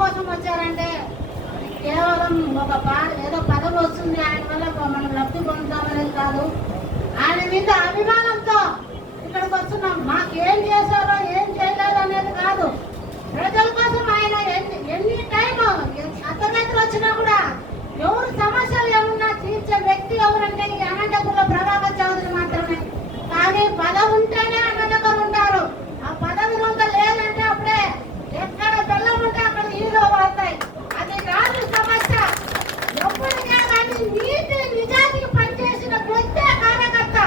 కోసం వచ్చారంటే కేవలం ఒక ఏదో పదవి వస్తుంది ఆయన వల్ల మనం లబ్ధి పొందుతామనేది కాదు. ఆయన మీద అభిమానంతో ఇక్కడికి వస్తున్నాం. మాకేం చేశారో ఏం చేయలేదు అనేది కాదు. ప్రజల కోసం ఆయన ఎన్ని టైం అర్ధరాత్రులు వచ్చినా కూడా ఎవరు సమస్యలు ఏమున్నా తీర్చే వ్యక్తి ఎవరంటే ఈ అనంతపురంలో ప్రభాకర్ చౌదరి మాత్రమే. కానీ పదవి ఉంటేనే అనంతపురం ఉంటారు. ఆ పదవి రొంత లేదంటే అప్పుడే ఎక్కడ బెల్లం ఉంటే అక్కడ హీరో వాడతాయి. అది కాదు సమస్య. ఎప్పటికే కానీ నీతి నిజానికి పనిచేసిన వ్యక్తే కార్యకర్త.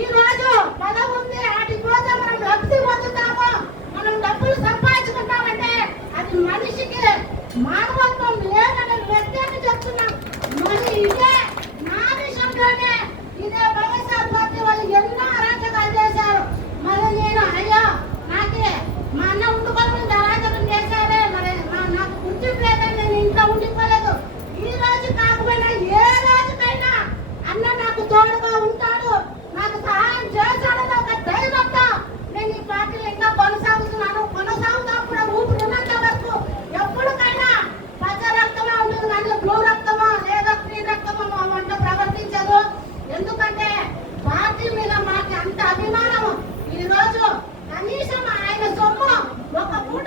ఈ రోజు పదవి ఉంది, వాటి కోసం మనం లబ్ధి పొందుతాము, మనం డబ్బులు సంపాదించుకుంటామంటే అది మనిషికి మానవత్వం లేదనే వ్యక్తిని చెప్తున్నాం. మరి ఇదే నా విషయంలోనే ఇదే వైఎస్ఆర్ పార్టీ వాళ్ళు ఎన్నో అరాచకాలు చేశారు. మరి నేను అయ్యో నాకే మా అన్న ఉండుకోకుండా అరాచకం చేశారే, మరి నాకు గుర్తింపు లేదని నేను ఇంట్లో ఉండిపోలేదు. ఈ రోజు కాకపోయినా ఏ రోజుకైనా అన్న నాకు తోడుగా ఉంటాడు, నాకు సహాయం చేశాడని ఒక ధైర్యంతో నేను ఈ పార్టీలో ఇంకా కొనసాగుతున్నాను. కొనసాగుతా కూడా ఊపిరి ఉన్నంత వరకు ఎప్పటికైనా పచ్చ రక్తమే ఉంటుంది, కానీ బ్లూ రక్తమో లేదా గ్రీన్ రక్తమో అంటే ప్రవర్తించదు. ఎందుకంటే పార్టీ మీద మాకు అంత అభిమానం. ఈ రోజు కనీసం ఆయన సొమ్ము ఒక పూట